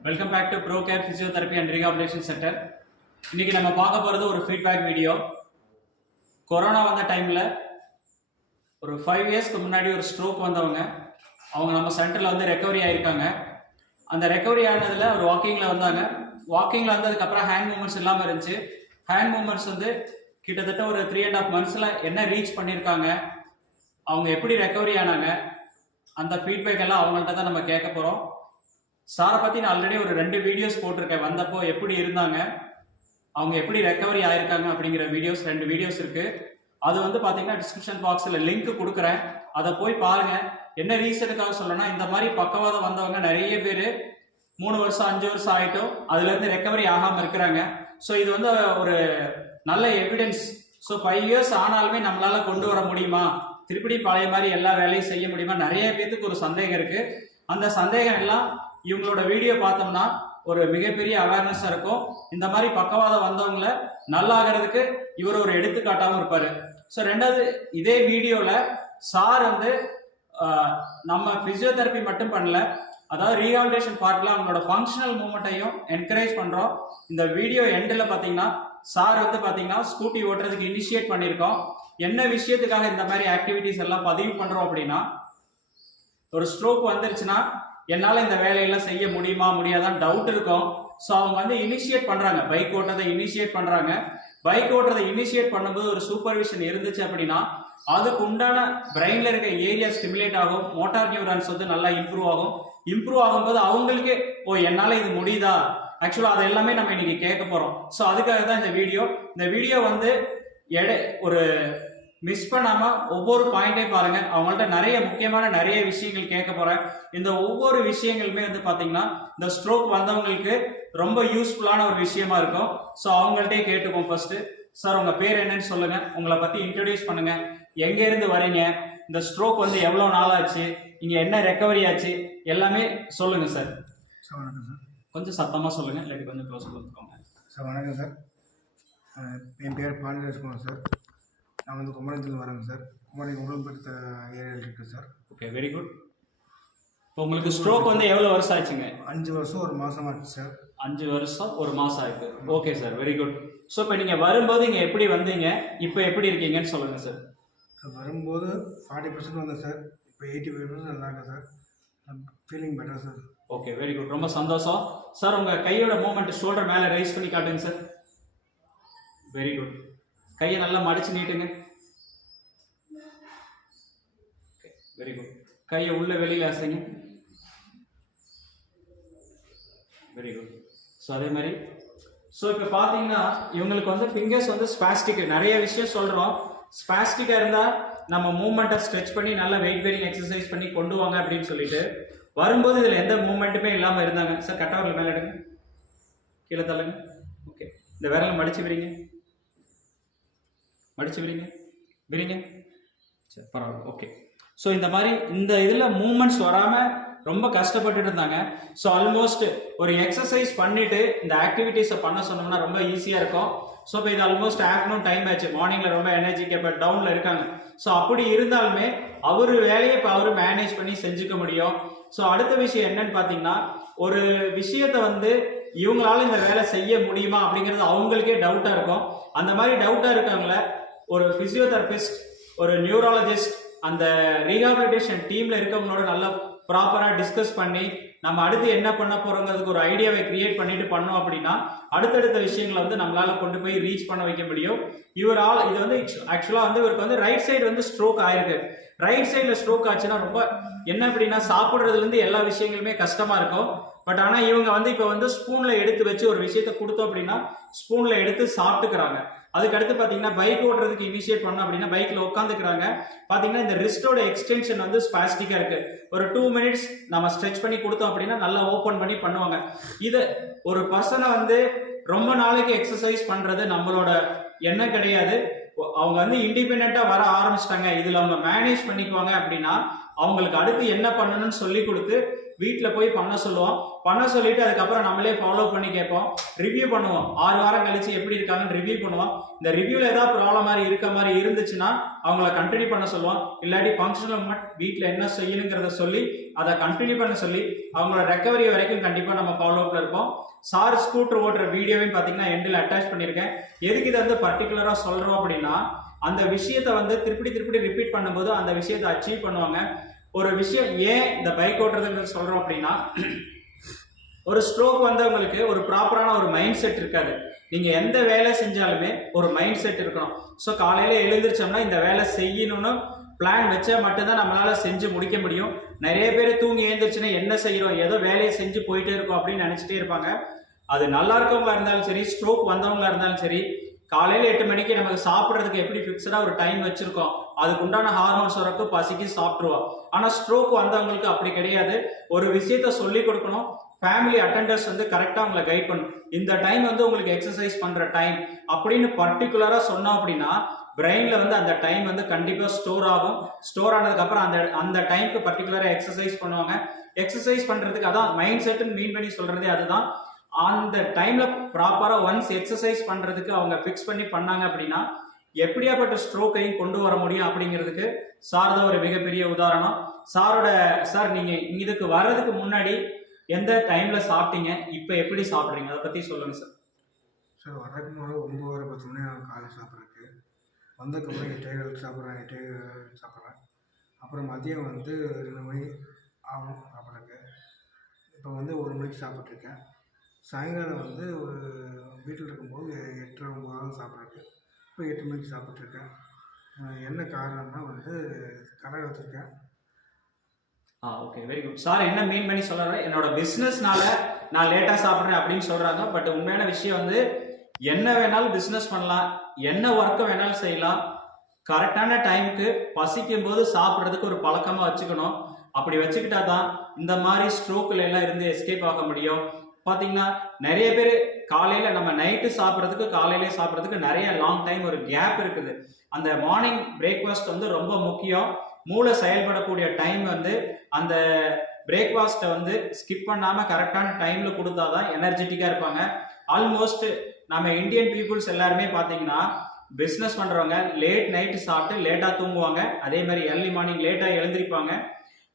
Welcome back to pro care physiotherapy and rehabilitation centre இன்னைக்கு நம்ம பார்க்க போகிறது ஒரு ஃபீட்பேக் வீடியோ கொரோனா வந்த டைமில் ஒரு ஃபைவ் இயர்ஸ்க்கு முன்னாடி ஒரு ஸ்ட்ரோக் வந்தவங்க அவங்க நம்ம சென்டரில் வந்து ரெக்கவரி ஆகியிருக்காங்க அந்த ரெக்கவரி ஆனதில் ஒரு வாக்கிங்கில் வந்தாங்க. வாக்கிங்கில் வந்ததுக்கப்புறம் ஹேண்ட் மூமெண்ட்ஸ் இல்லாமல் இருந்துச்சு. ஹேண்ட் மூமெண்ட்ஸ் வந்து கிட்டத்தட்ட ஒரு த்ரீ அண்ட் ஆஃப் மந்த்ஸில் என்ன ரீச் பண்ணியிருக்காங்க அவங்க எப்படி ரெக்கவரி ஆனாங்க அந்த ஃபீட்பேக் எல்லாம் அவங்கள்ட்ட தான் நம்ம கேட்க போகிறோம் சாரை பற்றி நான் ஆல்ரெடி ஒரு ரெண்டு வீடியோஸ் போட்டிருக்கேன். வந்தப்போ எப்படி இருந்தாங்க? அவங்க எப்படி ரெக்கவரி ஆயிருக்காங்க அப்படிங்கிற வீடியோஸ் ரெண்டு வீடியோஸ் இருக்கு. அது வந்து பார்த்தீங்கன்னா டிஸ்கிரிப்ஷன் பாக்ஸில் லிங்க் கொடுக்குறேன். அதை போய் பாருங்க. என்ன ரீசனுக்காக சொல்லணும்னா இந்த மாதிரி பக்கவாதம் வந்தவங்க நிறைய பேர் மூணு வருஷம் அஞ்சு வருஷம் ஆகிட்டும் அதுலேருந்து ரெக்கவரி ஆகாமல் இருக்கிறாங்க. ஸோ இது வந்து ஒரு நல்ல எவிடன்ஸ் ஸோ ஃபைவ் இயர்ஸ் ஆனாலுமே நம்மளால கொண்டு வர முடியுமா? திருப்படி பழைய மாதிரி எல்லா வேலையும் செய்ய முடியுமா? நிறைய பேத்துக்கு ஒரு சந்தேகம் இருக்கு. அந்த சந்தேகம் எல்லாம் இவங்களோட வீடியோ பார்த்தோம்னா ஒரு மிகப்பெரிய அவேர்னஸாக இருக்கும். இந்த மாதிரி பக்கவாதம் வந்தவங்கள நல்லாகிறதுக்கு இவர் ஒரு எடுத்துக்காட்டாகவும் இருப்பார். ஸோ ரெண்டாவது இதே வீடியோவில் சார் வந்து நம்ம ஃபிசியோதெரப்பி மட்டும் பண்ணல அதாவது ரீஹாபிலிட்டேஷன் பார்ட்டில் அவங்களோட ஃபங்க்ஷனல் மூமெண்ட்டையும் என்கரேஜ் பண்ணுறோம் இந்த வீடியோ எண்டில் பார்த்தீங்கன்னா சார் வந்து பார்த்தீங்கன்னா ஸ்கூட்டி ஓட்டுறதுக்கு இனிஷியேட் பண்ணியிருக்கோம். என்ன விஷயத்துக்காக இந்த மாதிரி ஆக்டிவிட்டீஸ் எல்லாம் பதிவு பண்ணுறோம் அப்படின்னா ஒரு ஸ்ட்ரோக் வந்துருச்சுன்னா என்னால் இந்த வேலையெல்லாம் செய்ய முடியுமா? முடியாதான் டவுட் இருக்கும். ஸோ அவங்க வந்து இனிஷியேட் பண்ணுறாங்க பைக் ஓட்டுறதை இனிஷியேட் பண்ணுறாங்க பைக் ஓட்டுறதை இனிஷியேட் பண்ணும்போது ஒரு சூப்பர்விஷன் இருந்துச்சு அப்படின்னா அதுக்கு உண்டான பிரெயினில் இருக்க ஏரியா ஸ்டிமுலேட் ஆகும். மோட்டார் நியூரான்ஸ் வந்து நல்லா இம்ப்ரூவ் ஆகும். இம்ப்ரூவ் ஆகும்போது அவங்களுக்கே ஓ என்னால் இது முடியுதா? ஆக்சுவலாக அது எல்லாமே நம்ம இன்னைக்கு கேட்க போகிறோம் ஸோ அதுக்காக தான் இந்த வீடியோ இந்த வீடியோ வந்து எடை ஒரு மிஸ் பண்ணாம ஒவ்வொரு பாயிண்டே பாருங்க. அவங்கள்ட்ட நிறைய முக்கியமான நிறைய விஷயங்கள் கேட்க போறேன். இந்த ஒவ்வொரு விஷயங்களுமே வந்து பாத்தீங்கன்னா இந்த ஸ்ட்ரோக் வந்தவங்களுக்கு ரொம்ப யூஸ்ஃபுல்லான ஒரு விஷயமா இருக்கும். ஸோ அவங்கள்ட்டே கேட்டுப்போம் ஃபர்ஸ்ட் சார் உங்க பேர் என்னன்னு சொல்லுங்க. உங்களை பத்தி இன்ட்ரடியூஸ் பண்ணுங்க. எங்க இருந்து வரீங்க? இந்த ஸ்ட்ரோக் வந்து எவ்வளவு நாள் ஆச்சு இங்க என்ன ரெக்கவரி ஆச்சு? எல்லாமே சொல்லுங்க சார் சார் வணக்கம் சார் கொஞ்சம் சத்தமா சொல்லுங்க. இல்லாட்டி கொஞ்சம் க்ளோஸ் கொடுத்துக்கோங்க சார் வணக்கம் சார் என் பேர் பாண்டியராஜ்குமார் சார் நான் வந்து குமரத்தில் வரேங்க சார். குமரி உடம்பெடுத்த ஏரியாவில் இருக்குது சார். ஓகே வெரி குட் இப்போ உங்களுக்கு ஸ்ட்ரோக் வந்து எவ்வளவு வருஷம் ஆச்சுங்க? அஞ்சு வருஷம் ஒரு மாதம் ஆச்சு சார். அஞ்சு வருஷம் ஒரு மாசம் ஆயிருக்கு. Okay sir very good so இப்போ நீங்க வரும்போது இங்க எப்படி வந்தீங்க? இப்போ எப்படி இருக்கீங்கன்னு சொல்லுங்க சார் வரும்போது ஃபார்ட்டி பர்சன்ட் வந்தேன் சார். இப்போ எயிட்டி ஃபைவ் பர்சன்ட் நல்லா இருக்கேன் sir. Feeling better sir. Okay very good ரொம்ப சந்தோஷம். சார் உங்க கையோட மூமெண்ட் ஷோல்டர் மேலே ரைஸ் பண்ணி காட்டுங்க சார் வெரி குட் கையை நல்லா மடிச்சு நீட்டுங்க. வெரி குட் கையை உள்ள வெளியில் அசைங்க. வெரி குட் ஸோ அதே மாதிரி. ஸோ இப்போ பார்த்தீங்கன்னா இவங்களுக்கு வந்து ஃபிங்கர்ஸ் வந்து ஸ்பாஸ்டிக் நிறைய விஷயம் சொல்கிறோம் ஸ்பாஸ்டிக்காக இருந்தால் நம்ம மூமெண்ட்டை ஸ்ட்ரெச் பண்ணி நல்லா வெயிட் பேரிங் எக்ஸசைஸ் பண்ணி கொண்டு வாங்க அப்படின்னு சொல்லிட்டு வரும்போது இதில் எந்த மூமெண்ட்டுமே இல்லாமல் இருந்தாங்க. சார் கட்டவரில் மேலே எடுங்க. கீழே தள்ளுங்க. ஓகே இந்த விரலை மடிச்சு விரிங்க மடிச்சு விரிங்க விரிங்க சரி பரவாயில்ல. ஓகே ஸோ இந்த மாதிரி இந்த இதில் மூமெண்ட்ஸ் வராமல் ரொம்ப கஷ்டப்பட்டுட்டு இருந்தாங்க. ஸோ ஆல்மோஸ்ட் ஒரு எக்ஸசைஸ் பண்ணிட்டு இந்த ஆக்டிவிட்டீஸை பண்ண சொன்னோம்னா ரொம்ப ஈஸியாக இருக்கும். ஸோ இப்போ இது ஆல்மோஸ்ட் ஆஃப்டர்நூன் டைம் ஆச்சு. மார்னிங்கில் ரொம்ப எனர்ஜி கேப்ப டவுனில் இருக்காங்க. ஸோ அப்படி இருந்தாலுமே அவர் வேலையை இப்போ அவர் மேனேஜ் பண்ணி செஞ்சுக்க முடியும். ஸோ அடுத்த விஷயம் என்னன்னு பார்த்தீங்கன்னா ஒரு விஷயத்த வந்து இவங்களால இந்த வேலை செய்ய முடியுமா அப்படிங்கிறது அவங்களுக்கே டவுட்டாக இருக்கும். அந்த மாதிரி டவுட்டாக இருக்காங்கள ஒரு ஃபிசியோதெரபிஸ்ட் ஒரு நியூராலஜிஸ்ட் அந்த ரீஹாபிலிட்டேஷன் டீம்ல இருக்கவங்களோட நல்லா ப்ராப்பராக டிஸ்கஸ் பண்ணி நம்ம அடுத்து என்ன பண்ண போறோங்கிறதுக்கு ஒரு ஐடியாவை கிரியேட் பண்ணிட்டு பண்ணோம் அப்படின்னா அடுத்தடுத்த விஷயங்களை வந்து நம்மளால கொண்டு போய் ரீச் பண்ண வைக்க முடியும். இவர் ஆல் இது வந்து ஆக்சுவலாக வந்து இவருக்கு வந்து ரைட் சைடு வந்து ஸ்ட்ரோக் ஆயிருக்கு. ரைட் சைடில் ஸ்ட்ரோக் ஆச்சுன்னா ரொம்ப என்ன அப்படின்னா சாப்பிட்றதுலேருந்து எல்லா விஷயங்களுமே கஷ்டமா இருக்கும். பட் ஆனால் இவங்க வந்து இப்போ வந்து ஸ்பூனில் எடுத்து வச்சு ஒரு விஷயத்த கொடுத்தோம் அப்படின்னா ஸ்பூனில் எடுத்து சாப்பிட்டுக்கிறாங்க. அதுக்கடுத்து பார்த்தீங்கன்னா பைக் ஓட்டுறதுக்கு இனிஷியேட் பண்ணோம் அப்படின்னா பைக்கில் உட்காந்துக்கிறாங்க பார்த்தீங்கன்னா இந்த ரிஸ்டோட எக்ஸ்டென்ஷன் வந்து ஸ்பாஸ்டிக்காக இருக்குது ஒரு டூ மினிட்ஸ் நம்ம ஸ்ட்ரெச் பண்ணி கொடுத்தோம் அப்படின்னா நல்லா ஓப்பன் பண்ணி பண்ணுவாங்க. இது ஒரு பர்சனை வந்து ரொம்ப நாளைக்கு எக்ஸசைஸ் பண்ணுறது நம்மளோட எண்ணம் கிடையாது. அவங்க வந்து இண்டிபெண்ட்டாக வர ஆரம்பிச்சிட்டாங்க. இதில் அவங்க மேனேஜ் பண்ணிக்குவாங்க அப்படின்னா அவங்களுக்கு அடுத்து என்ன பண்ணணும்னு சொல்லி கொடுத்து வீட்டில் போய் பண்ண சொல்லுவோம். பண்ண சொல்லிட்டு அதுக்கப்புறம் நம்மளே ஃபாலோ பண்ணி கேட்போம். ரிவ்யூ பண்ணுவோம். ஆறு வாரம் கழிச்சு எப்படி இருக்காங்கன்னு ரிவ்யூ பண்ணுவோம். இந்த ரிவ்யூவில் ஏதாவது ப்ராப்ளம் மாதிரி இருக்க மாதிரி இருந்துச்சுன்னா அவங்கள கண்டினியூ பண்ண சொல்லுவோம். இல்லாட்டி ஃபங்க்ஷனில் மட் வீட்டில் என்ன செய்யணுங்கிறத சொல்லி அதை கண்டினியூ பண்ண சொல்லி அவங்களோட ரெக்கவரி வரைக்கும் கண்டிப்பாக நம்ம ஃபாலோ அப்பில் இருப்போம். சார் ஸ்கூட்டர் ஓட்டுற வீடியோவையும் பார்த்தீங்கன்னா எண்டில் அட்டாச் பண்ணியிருக்கேன். எதுக்கு இதை வந்து பர்டிகுலராக சொல்கிறோம் அப்படின்னா அந்த விஷயத்தை வந்து திருப்பி திருப்பி ரிப்பீட் பண்ணும்போது அந்த விஷயத்தை அச்சீவ் பண்ணுவாங்க. ஒரு விஷயம் ஏன் இந்த பைக் ஓட்டுறதுன்னு சொல்கிறோம் அப்படின்னா ஒரு ஸ்ட்ரோக் வந்தவங்களுக்கு ஒரு ப்ராப்பரான ஒரு மைண்ட் செட் இருக்காது. நீங்கள் எந்த வேலை செஞ்சாலுமே ஒரு மைண்ட் செட் இருக்கணும். ஸோ காலையில் எழுந்திரிச்சோம்னா இந்த வேலை செய்யணும்னு பிளான் வச்சா மட்டும்தான் நம்மளால் செஞ்சு முடிக்க முடியும். நிறைய பேர் தூங்கி எழுந்திரிச்சுன்னா என்ன செய்கிறோம் ஏதோ வேலையை செஞ்சு போயிட்டே இருக்கோம் அப்படின்னு நினச்சிட்டே இருப்பாங்க. அது நல்லா இருக்கவங்களா இருந்தாலும் சரி ஸ்ட்ரோக் வந்தவங்களா இருந்தாலும் சரி காலையில் எட்டு மணிக்கு நமக்கு சாப்பிட்றதுக்கு எப்படி ஃபிக்ஸடாக ஒரு டைம் வச்சுருக்கோம் அதுக்கு உண்டான ஹார்மோன்ஸ் வரக்கும் பசிக்கு சாப்பிட்ருவோம் ஆனால் ஸ்ட்ரோக் வந்தவங்களுக்கு அப்படி கிடையாது. ஒரு விஷயத்த சொல்லி கொடுக்கணும். ஃபேமிலி அட்டெண்டர்ஸ் வந்து கரெக்டாக உங்களை கைட் பண்ணும் இந்த டைம் வந்து உங்களுக்கு எக்ஸசைஸ் பண்ணுற டைம் அப்படின்னு பர்டிகுலராக சொன்னோம் அப்படின்னா பிரெயினில் வந்து அந்த டைம் வந்து கண்டிப்பாக ஸ்டோர் ஆகும். ஸ்டோர் ஆனதுக்கப்புறம் அந்த அந்த டைமுக்கு பர்டிகுலராக எக்ஸசைஸ் பண்ணுவாங்க. எக்ஸசைஸ் பண்ணுறதுக்கு அதான் மைண்ட் செட்டுன்னு மீன் பண்ணி சொல்கிறதே அதுதான். அந்த டைமில் ப்ராப்பராக ஒன்ஸ் எக்ஸசைஸ் பண்ணுறதுக்கு அவங்க ஃபிக்ஸ் பண்ணி பண்ணாங்க அப்படின்னா எப்படியாப்பட்ட ஸ்ட்ரோக்கையும் கொண்டு வர முடியும் அப்படிங்கிறதுக்கு சார் தான் ஒரு மிகப்பெரிய உதாரணம். சாரோட சார் நீங்கள் இதுக்கு வர்றதுக்கு முன்னாடி எந்த டைமில் சாப்பிட்டீங்க? இப்போ எப்படி சாப்பிட்றீங்க? அதை பற்றி சொல்லுங்க சார் சார் வர்றதுக்கு முன்னாடி ஒம்பது வரை பத்து மணி ஆகும் காலை சாப்பிட்றதுக்கு. வந்ததுக்கப்புறம் எட்டே காலுக்கு சாப்பிட்றேன் எட்டே சாப்பிட்றேன். அப்புறம் மதியம் வந்து ரெண்டு மணி ஆகும் சாப்பிட்றதுக்கு. இப்போ வந்து ஒரு மணிக்கு சாப்பிட்ருக்கேன் சாயங்காலம் வந்து ஒரு வீட்டில் இருக்கும்போது எட்டரை ஒம்பது வாரம் சாப்பிட்றதுக்கு. இப்போ எட்டு மணிக்கு சாப்பிட்ருக்கேன். என்ன காரணம்னா வந்து கடை வச்சுருக்கேன். ஆ ஓகே வெரி குட் சார் என்ன மீன் பண்ணி சொல்கிறாரு என்னோட பிஸ்னஸ்னால நான் லேட்டாக சாப்பிட்றேன் அப்படின்னு சொல்கிறாங்க பட் உண்மையான விஷயம் வந்து என்ன வேணாலும் பிஸ்னஸ் பண்ணலாம். என்ன ஒர்க்கை வேணாலும் செய்யலாம். கரெக்டான டைமுக்கு பசிக்கும் போது சாப்பிட்றதுக்கு ஒரு பழக்கமாக வச்சுக்கணும். அப்படி வச்சுக்கிட்டா தான் இந்த மாதிரி ஸ்ட்ரோக்கில் எல்லாம் இருந்து எஸ்கேப் ஆக முடியும். பார்த்தீங்கன்னா நிறைய பேர் காலையில் நம்ம நைட்டு சாப்பிட்றதுக்கு காலையிலே சாப்பிட்றதுக்கு நிறைய லாங் டைம் ஒரு கேப் இருக்குது. அந்த மார்னிங் பிரேக்ஃபாஸ்ட் வந்து ரொம்ப முக்கியம். மூளை செயல்படக்கூடிய டைம் வந்து அந்த பிரேக்ஃபாஸ்ட்டை வந்து ஸ்கிப் பண்ணாமல் கரெக்டான டைமில் கொடுத்தா தான் எனர்ஜெட்டிக்காக இருப்பாங்க. ஆல்மோஸ்ட் நம்ம இந்தியன் பீப்புள்ஸ் எல்லாருமே பார்த்தீங்கன்னா பிஸ்னஸ் பண்ணுறவங்க லேட் நைட்டு சாப்பிட்டு லேட்டாக தூங்குவாங்க. அதே மாதிரி ஏர்லி மார்னிங் லேட்டாக எழுந்திருப்பாங்க.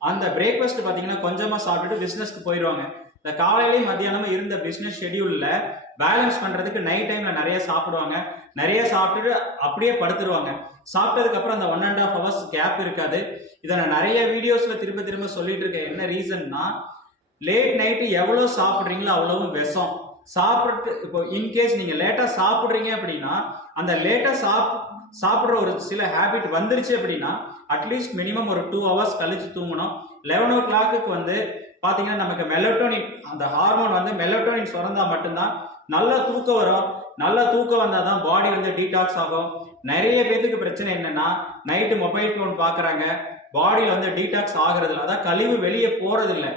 அந்த பிரேக்ஃபாஸ்ட் பார்த்தீங்கன்னா கொஞ்சமாக சாப்பிட்டுட்டு பிஸ்னஸ்க்கு போயிடுவாங்க இந்த காலையிலேயும் மத்தியானமும் இருந்த பிஸ்னஸ் ஷெடியூலில் பேலன்ஸ் பண்ணுறதுக்கு நைட் டைமில் நிறைய சாப்பிடுவாங்க. நிறைய சாப்பிட்டுட்டு அப்படியே படுத்துருவாங்க. சாப்பிட்டதுக்கப்புறம் அந்த one and half hours gap இருக்காது. இதை நான் நிறைய வீடியோஸில் திரும்ப திரும்ப சொல்லிட்டு இருக்கேன். என்ன ரீசன்னா லேட் நைட்டு எவ்வளோ சாப்பிட்றீங்களோ அவ்வளவும் விஷம். சாப்பிட்டு இப்போ இன்கேஸ் நீங்கள் லேட்டாக சாப்பிட்றீங்க அப்படின்னா அந்த லேட்டாக சாப் சாப்பிட்ற ஒரு சில ஹேபிட் வந்துருச்சு அப்படின்னா அட்லீஸ்ட் மினிமம் ஒரு டூ ஹவர்ஸ் கழிச்சு தூங்கணும். லெவன் ஓ கிளாக்கு வந்து பார்த்தீங்கன்னா நமக்கு மெலட்டோனின் அந்த ஹார்மோன் வந்து மெலட்டோனின் சுரந்தால் மட்டும்தான். நல்ல தூக்கம் வரும். நல்ல தூக்கம் வந்தால் தான் பாடி வந்து டீடாக்ஸ் ஆகும். நிறைய பேத்துக்கு பிரச்சனை என்னன்னா நைட்டு மொபைல் ஃபோன் பார்க்குறாங்க பாடியில் வந்து டீடாக்ஸ் ஆகுறதில்ல. அதான் கழிவு வெளியே போகிறதில்ல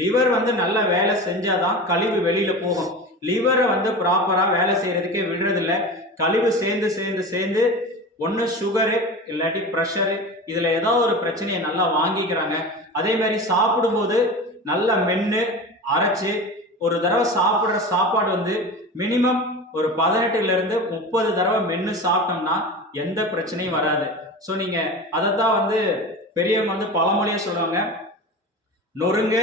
லிவர் வந்து நல்ல வேலை செஞ்சாதான் கழிவு வெளியில் போகும். லிவரை வந்து ப்ராப்பராக வேலை செய்கிறதுக்கே விடுறதில்ல. கழிவு சேர்ந்து சேர்ந்து சேர்ந்து ஒன்று சுகரு இல்லாட்டி ப்ரெஷரு இதில் ஏதோ ஒரு பிரச்சனையை நல்லா வாங்கிக்கிறாங்க. அதே மாதிரி சாப்பிடும்போது நல்லா மென்று அரைச்சு ஒரு தடவை சாப்பிட்ற சாப்பாடு வந்து மினிமம் ஒரு பதினெட்டுலேருந்து முப்பது தடவை மென்று சாப்பிட்டோம்னா எந்த பிரச்சனையும் வராது. ஸோ நீங்கள் அதை தான் வந்து பெரியவங்க வந்து பழமொழியாக சொல்லுவாங்க. நொறுங்க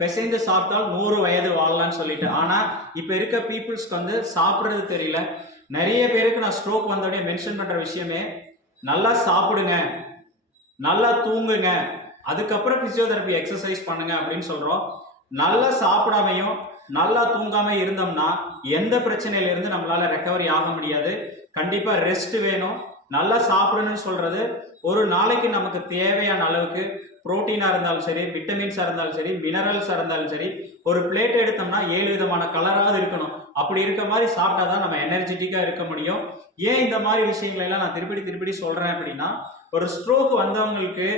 பிசைந்து சாப்பிட்டால் நூறு வயது வாழலாம்னு சொல்லிட்டு. ஆனால் இப்போ இருக்க பீப்புள்ஸ்க்கு வந்து சாப்பிட்றது தெரியல. நிறைய பேருக்கு நான் ஸ்ட்ரோக் வந்தோடனே மென்ஷன் பண்ணுற விஷயமே நல்லா சாப்பிடுங்க நல்லா தூங்குங்க அதுக்கப்புறம் பிசியோதெரபி எக்ஸசைஸ் பண்ணுங்க அப்படின்னு சொல்கிறோம் நல்லா சாப்பிடாமையும் நல்லா தூங்காம இருந்தோம்னா எந்த பிரச்சனையில இருந்து நம்மளால ரெக்கவரி ஆக முடியாது. கண்டிப்பா ரெஸ்ட் வேணும். நல்லா சாப்பிடணும்னு சொல்றது ஒரு நாளைக்கு நமக்கு தேவையான அளவுக்கு புரோட்டீனாக இருந்தாலும் சரி விட்டமின்ஸாக இருந்தாலும் சரி மினரல்ஸாக இருந்தாலும் சரி ஒரு பிளேட் எடுத்தோம்னா ஏழு விதமான கலராவது இருக்கணும். அப்படி இருக்க மாதிரி சாப்பிட்டா தான் நம்ம எனர்ஜெட்டிக்காக இருக்க முடியும். ஏன் இந்த மாதிரி விஷயங்களெல்லாம் நான் திருப்பி திருப்பி சொல்கிறேன் அப்படின்னா ஒரு ஸ்ட்ரோக் வந்தவங்களுக்கு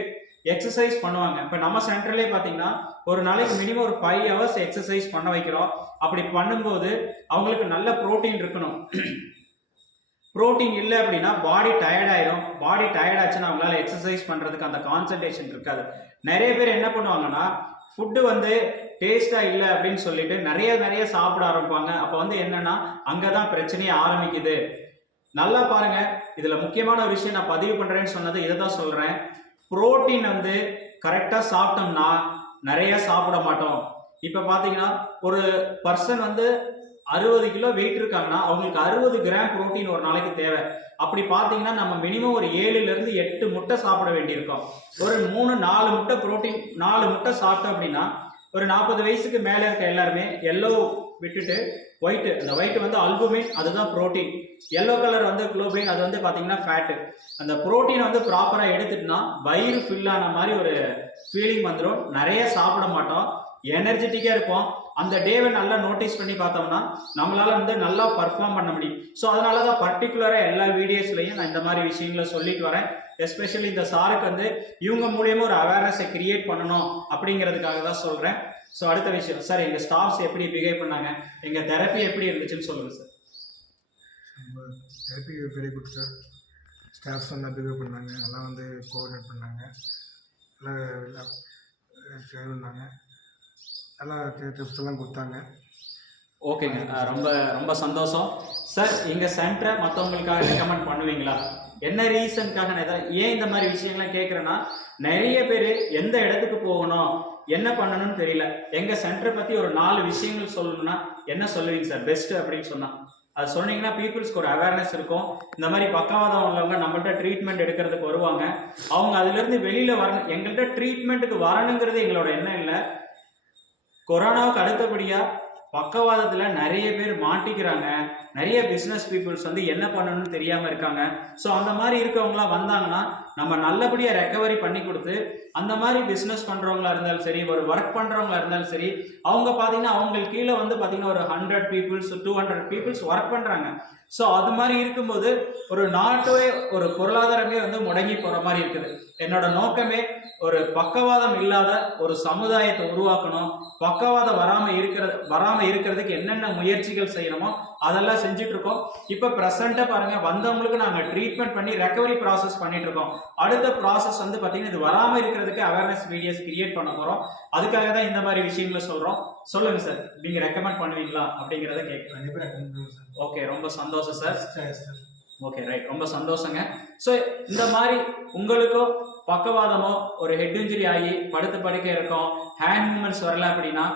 எக்ஸசைஸ் பண்ணுவாங்க. இப்போ நம்ம சென்டர்லேயே பார்த்தீங்கன்னா ஒரு நாளைக்கு மினிமம் ஒரு ஃபைவ் ஹவர்ஸ் எக்ஸசைஸ் பண்ண வைக்கிறோம். அப்படி பண்ணும்போது அவங்களுக்கு நல்ல ப்ரோட்டீன் இருக்கணும். புரோட்டீன் இல்லை அப்படின்னா பாடி டயர்ட் ஆயிரும். பாடி டயர்ட் ஆச்சுன்னா அவங்களால எக்ஸசைஸ் பண்ணுறதுக்கு அந்த கான்சன்ட்ரேஷன் இருக்காது. நிறைய பேர் என்ன பண்ணுவாங்கன்னா ஃபுட்டு வந்து டேஸ்டா இல்லை அப்படின்னு சொல்லிட்டு நிறைய நிறைய சாப்பிட ஆரம்பிப்பாங்க. அப்போ வந்து என்னன்னா அங்கதான் பிரச்சனையே ஆரம்பிக்குது. நல்லா பாருங்க. இதுல முக்கியமான ஒரு விஷயம் நான் பதிவு பண்றேன்னு சொன்னது இதை தான் சொல்றேன். புரோட்டீன் வந்து கரெக்டாக சாப்பிட்டோம்னா நிறைய சாப்பிட மாட்டோம். இப்போ பார்த்தீங்கன்னா ஒரு பர்சன் வந்து அறுபது கிலோ வெயிட் இருக்காங்கன்னா அவங்களுக்கு அறுபது கிராம் புரோட்டீன் ஒரு நாளைக்கு தேவை. அப்படி பார்த்தீங்கன்னா நம்ம மினிமம் ஒரு ஏழுலேருந்து எட்டு முட்டை சாப்பிட வேண்டியிருக்கோம். ஒரு மூணு நாலு முட்டை புரோட்டீன் நாலு முட்டை சாப்பிட்டோம் அப்படின்னா ஒரு நாற்பது வயசுக்கு மேலே இருக்க எல்லாருமே எல்லோ விட்டுட்டு ஒயிட்டு அந்த ஒயிட் வந்து அல்புமின் அதுதான் புரோட்டீன் எல்லோ கலர் வந்து குளோபின் அது வந்து பார்த்தீங்கன்னா ஃபேட்டு அந்த ப்ரோட்டீன் வந்து ப்ராப்பராக எடுத்துட்டுனா வயிறு ஃபில் ஆன மாதிரி ஒரு ஃபீலிங் வந்துடும் நிறைய சாப்பிட மாட்டோம். எனர்ஜெட்டிக்காக இருப்போம். அந்த டேவை நல்லா நோட்டீஸ் பண்ணி பார்த்தோம்னா நம்மளால வந்து நல்லா பர்ஃபார்ம் பண்ண முடியும். ஸோ அதனால தான் பர்டிகுலராக எல்லா வீடியோஸ்லையும் நான் இந்த மாதிரி விஷயங்களை சொல்லிட்டு வரேன். எஸ்பெஷலி இந்த சாருக்கு வந்து இவங்க மூலியமாக ஒரு அவேர்னஸை கிரியேட் பண்ணணும் அப்படிங்கிறதுக்காக தான் சொல்கிறேன் ஸோ அடுத்த விஷயம். சார் எங்கள் ஸ்டாஃப்ஸ் எப்படி பிஹேவ் பண்ணாங்க? எங்கள் தெரப்பி எப்படி இருந்துச்சுன்னு சொல்லுங்கள் sir therapy very good sir staffs நல்லா பிஹேவ் பண்ணாங்க. எல்லாம் வந்து கோஆர்டினேட் பண்ணாங்க. எல்லாம் ஷேர் பண்ணாங்க நல்லா டிப்ஸ் எல்லாம் கொடுத்தாங்க. ஓகேங்க ரொம்ப ரொம்ப சந்தோஷம். சார் எங்கள் சென்டரை மற்றவங்களுக்காக ரெக்கமெண்ட் பண்ணுவீங்களா? என்ன ரீசனுக்காக நான் ஏன் இந்த மாதிரி விஷயங்கள்லாம் கேட்குறேன்னா நிறைய பேர் எந்த இடத்துக்கு போகணும் என்ன பண்ணணும்னு தெரியல. எங்கள் சென்டரை பற்றி ஒரு நாலு விஷயங்கள் சொல்லணும்னா என்ன சொல்லுவீங்க சார் பெஸ்ட் அப்படின்னு சொன்னால் அது சொன்னீங்கன்னா பீப்புள்ஸ்க்கு ஒரு அவேர்னஸ் இருக்கும். இந்த மாதிரி பக்கவாதம் உள்ளவங்க நம்மள்ட்ட ட்ரீட்மெண்ட் எடுக்கிறதுக்கு வருவாங்க. அவங்க அதுலேருந்து வெளியில் வரணும். எங்கள்கிட்ட ட்ரீட்மெண்ட்டுக்கு வரணுங்கிறது எங்களோட எண்ணம் இல்லை. கொரோனாவுக்கு அடுத்தபடியாக பக்கவாதத்தில் நிறைய பேர் மாட்டிக்கிறாங்க. நிறைய பிஸ்னஸ் பீப்புள்ஸ் வந்து என்ன பண்ணணும்னு தெரியாமல் இருக்காங்க. ஸோ அந்த மாதிரி இருக்கவங்களாம் வந்தாங்கன்னா நம்ம நல்லபடியாக ரெக்கவரி பண்ணி கொடுத்து அந்த மாதிரி பிஸ்னஸ் பண்ணுறவங்களா இருந்தாலும் சரி ஒரு ஒர்க் பண்ணுறவங்களா இருந்தாலும் சரி அவங்க பார்த்தீங்கன்னா அவங்களுக்கு கீழே வந்து பார்த்தீங்கன்னா ஒரு hundred peoples two hundred peoples work பண்ணுறாங்க ஸோ அது மாதிரி இருக்கும்போது ஒரு நாட்டே ஒரு பொருளாதாரமே வந்து முடங்கி போகிற மாதிரி இருக்குது. என்னோட நோக்கமே ஒரு பக்கவாதம் இல்லாத ஒரு சமுதாயத்தை உருவாக்கணும். பக்கவாதம் வராமல் இருக்கிறது வராமல் இருக்கிறதுக்கு என்னென்ன முயற்சிகள் செய்யணுமோ அதெல்லாம் செஞ்சுட்டு இருக்கோம். இப்போ ப்ரெசண்ட்டாக பாருங்கள் வந்தவங்களுக்கு நாங்கள் ட்ரீட்மெண்ட் பண்ணி ரெக்கவரி ப்ராசஸ் பண்ணிட்டு இருக்கோம். அடுத்த ப்ராசஸ் வந்து பார்த்தீங்கன்னா இது வராம இருக்கிறதுக்கு அவேர்னஸ் வீடியோஸ் கிரியேட் பண்ண போறோம். அதுக்காக தான் இந்த மாதிரி விஷயங்களை சொல்றோம். சொல்லுங்க சார் நீங்க ரெக்கமெண்ட் பண்ணுவீங்களா அப்படிங்கிறத கேட்க கண்டிப்பாக ரெக்கமெண்ட் பண்ணுவோம் சார் ஓகே ரொம்ப சந்தோஷம் சார் சரி ஓகே ரைட் ரொம்ப சந்தோஷங்க. ஸோ இந்த மாதிரி உங்களுக்கும் பக்கவாதமோ ஒரு ஹெட் இன்ஜுரி ஆகி படுத்து படுக்க இருக்கோம் ஹேண்ட் மூமெண்ட்ஸ் வரல அப்படின்னா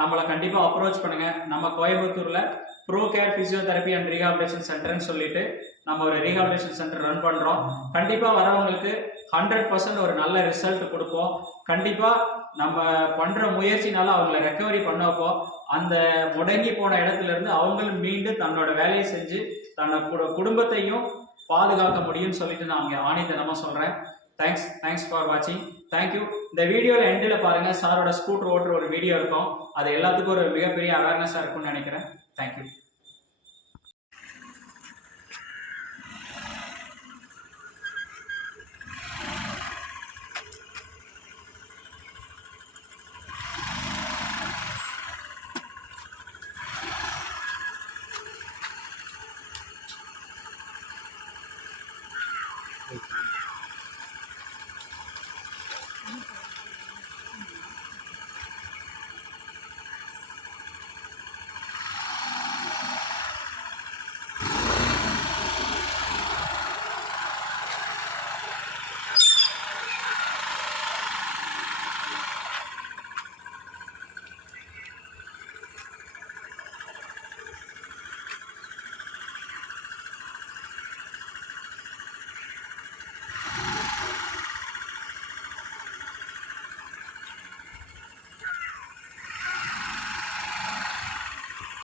நம்மளை கண்டிப்பாக அப்ரோச் பண்ணுங்க. நம்ம கோயம்புத்தூர்ல pro care physiotherapy and rehabilitation சென்டர்னு சொல்லிட்டு நம்ம ஒரு ரீஹாபிலேஷன் சென்டர் ரன் பண்றோம். கண்டிப்பாக வரவங்களுக்கு ஹண்ட்ரட் பர்சன்ட் ஒரு நல்ல ரிசல்ட் கொடுப்போம். கண்டிப்பாக நம்ம பண்ற முயற்சினால அவங்கள ரெக்கவரி பண்ணப்போ அந்த முடங்கி போன இடத்துல இருந்து அவங்களும் மீண்டும் தன்னோட வேலையை செஞ்சு தன்னோட குடும்பத்தையும் பாதுகாக்க முடியும்னு சொல்லிட்டு நான் அவங்க ஆணித்தனமா சொல்றேன். தேங்க்ஸ் தேங்க்ஸ் ஃபார் வாட்சிங் தேங்க்யூ இந்த வீடியோவில் எண்டில் பாருங்கள் சாரோட ஸ்கூட்டர் ஓட்டுற ஒரு வீடியோ இருக்கும். அது எல்லாத்துக்கும் ஒரு மிகப்பெரிய அவேர்னஸாக இருக்கும்னு நினைக்கிறேன். தேங்க்யூ